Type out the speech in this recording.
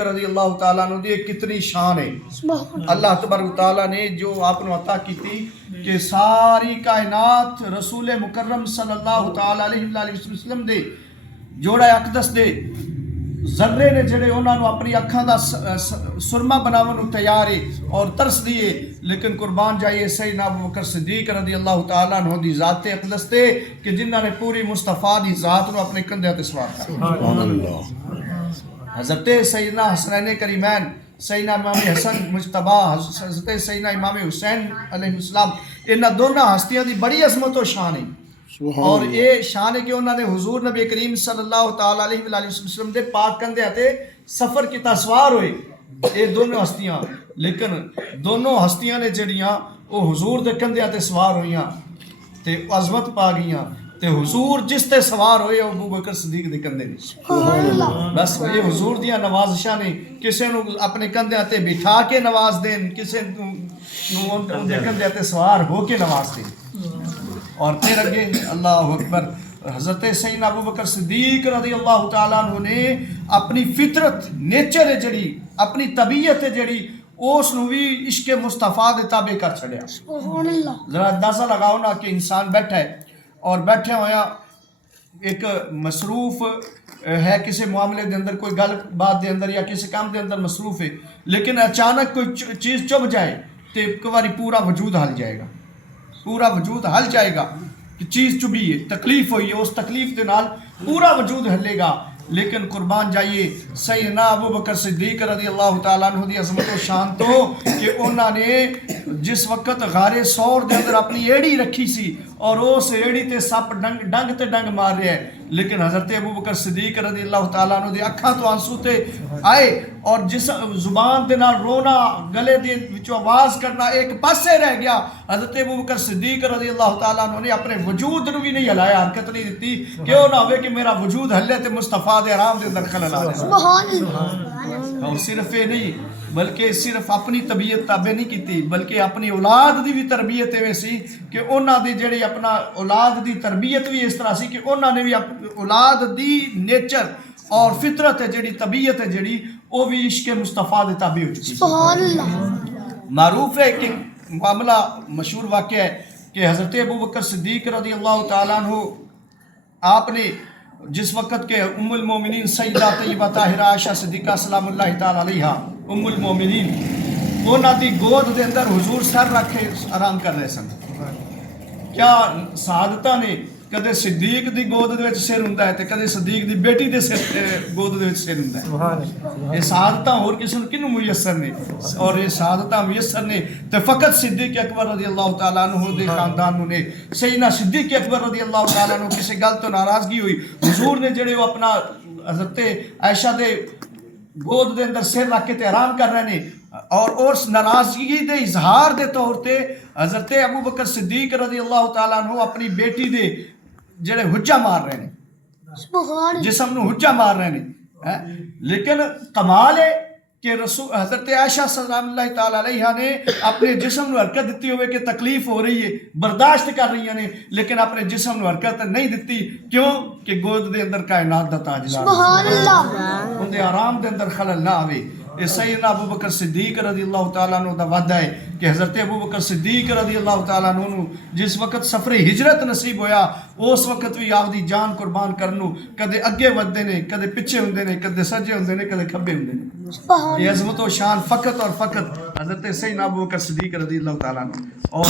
رضی اللہ تعالیٰ عنہ دی کتنی شان ہے۔ اللہ تبارک تعالیٰ نے جو آپ نے عطا کی تھی کہ ساری کائنات رسول مکرم صلی اللہ تعالیٰ علیہ وسلم دے جوڑا اقدس دے ذرے نے جڑے انہوں نے اپنی اکھاں دا سرما بناون تیار ہے اور ترس دیے، لیکن قربان جائیے سیدنا ابوبکر صدیق رضی اللہ تعالیٰ عنہ دی ذات اقدس تے کہ جنہاں نے پوری مصطفیٰ دی ذات نو اپنے کندھے تے سوار کر سبحان اللہ۔ حضرت سیدنا حسنین کریمین، سیدنا امام حسن مجتبی، حضرت سیدنا امام حسین علیہ السلام، انہاں دونوں ہستیاں دی بڑی عظمت و شان ہے، اور یہ شان ہے کہ انہوں نے حضور نبی کریم صلی اللہ تعالیٰ علیہ وسلم دے پاک کندھے تے سفر کی سوار ہوئے یہ دونوں ہستیاں، لیکن دونوں ہستیاں نے جڑیاں وہ حضور دے کندھے تے سوار ہوئیاں تے عظمت پا گئیاں، تے حضور جس تے سوار ہوئے ابوبکر صدیق دے کندھے نے۔ بس یہ حضور دیاں نوازشاں نے، کسے نو اپنے کندھے تے بٹھا کے نواز دین، کسے نو ان دے کندھے تے سوار ہو کے نواز دین۔ اور پھر اگے اللہ اکبر حضرت سیدنا ابوبکر صدیق رضی اللہ تعالیٰ عنہ نے اپنی فطرت نیچر ہے جڑی، اپنی طبیعت ہے جڑی، اس نو بھی عشق مصطفیٰ دے تابع کر چھڑیا۔ ذرا اندازہ لگاؤ نا کہ انسان بیٹھا ہے اور بیٹھے ہویا ایک مصروف ہے کسی معاملے دے اندر، کوئی گل بات دے اندر یا کسی کام دے اندر مصروف ہے، لیکن اچانک کوئی چیز چب جائے تو ایک باری پورا وجود ہل جائے گا، پورا وجود ہل جائے گا کہ چیز چبھی ہے، تکلیف ہوئی ہے، اس تکلیف دے نال پورا وجود ہلے گا۔ لیکن قربان جائیے سیدنا ابوبکر صدیق رضی اللہ تعالیٰ عنہ دی عظمت و شان تو کہ انہوں نے جس وقت غار سور دے اندر اپنی ایڑی رکھی سی اور اس ایڑی تے سپ ڈنگ تے ڈنگ مار رہے ہیں، لیکن حضرت ابوبکر صدیق رضی اللہ تعالیٰ عنہ دی اکھاں تو آنسو تے آئے اور جس زبان دے نال رونا، گلے دے وچوں آواز کرنا ایک پاسے رہ گیا۔ حضرت ابوبکر صدیق رضی اللہ تعالیٰ عنہ نے اپنے وجود نو بھی نہیں ہلایا، حرکت نہیں دیتی کہ وہ نہ ہوئے کہ میرا وجود ہلے تے مصطفیٰ دے آرام دے اندر خلل آ جائے۔ اور صرف یہ نہیں بلکہ صرف اپنی طبیعت تابع نہیں کیتی، بلکہ اپنی اولاد دی بھی تربیت ایویں سی کہ انہاں دی جڑی اپنا اولاد دی تربیت بھی اس طرح سی کہ انہاں نے بھی اولاد دی نیچر اور فطرت ہے جڑی، طبیعت ہے جڑی، وہ بھی عشق مصطفیٰ دے تابع ہو چکی۔ سبحان اللہ۔ معروف ہے کہ معاملہ مشہور واقعہ ہے کہ حضرت ابوبکر صدیق رضی اللہ تعالیٰ عنہ آپ نے جس وقت کے ام المومنین سیدہ طیبہ طاہرہ عائشہ صدیقہ سلام اللہ تعالیٰ علیہ ام المومنین، انہاں دی گود دے اندر حضور سر رکھ کے آرام کر رہے سن۔ کیا سعادتہ نے کدے صدیق دی گود دے وچ سر ہوندا ہے تے کدے صدیق دی بیٹی دے گود دے وچ سر ہوندا ہے۔ یہ سعادتہ اور کسی نوں کینوں میسر نے، اور یہ سعادتہ میسر نے تے فقط صدیق اکبر رضی اللہ تعالیٰ عنہ دے خاندان نوں نے۔ سیدنا صدیق اکبر رضی اللہ تعالیٰ عنہ کسی گل تو ناراضگی ہوئی، حضور نے جڑے وہ اپنا حضرت عائشہ دے گود دے اندر سر رکھ کے تے آرام کر رہے ہیں، اور اس ناراضگی دے اظہار دے طور تے حضرت ابوبکر صدیق رضی اللہ تعالیٰ عنہ اپنی بیٹی دے جڑے حجہ مار رہے ہیں، جسم نو حجہ مار رہے ہیں، لیکن کمال ہے کہ رسول حضرت عائشہ سلام اللہ تعالیٰ علیہ نے اپنے جسم نو حرکت دیتی ہوئے کہ تکلیف ہو رہی ہے، برداشت کر رہی ہیں، لیکن اپنے جسم نو حرکت نہیں دیتی، کیوں کہ گود دے اندر کائنات دا تاجدار سبحان اللہ، ان دے آرام دے اندر خلل نہ آوے۔ یہ سیدنا ابوبکر صدیق رضی اللہ تعالیٰ عنہ دا وعدہ ہے کہ حضرت ابوبکر صدیق رضی اللہ تعالیٰ عنہ جس وقت سفر ہجرت نصیب ہویا اس وقت بھی آپ دی جان قربان کرنو، کدے اگے ودے نے، کدے پچھے ہوندے نے، کدے سجے ہوندے نے، کدے کھبے ہوندے نے۔ یہ عظمت و شان فقط اور فقط حضرت سیدنا ابوبکر صدیق رضی اللہ تعالیٰ عنہ۔ اور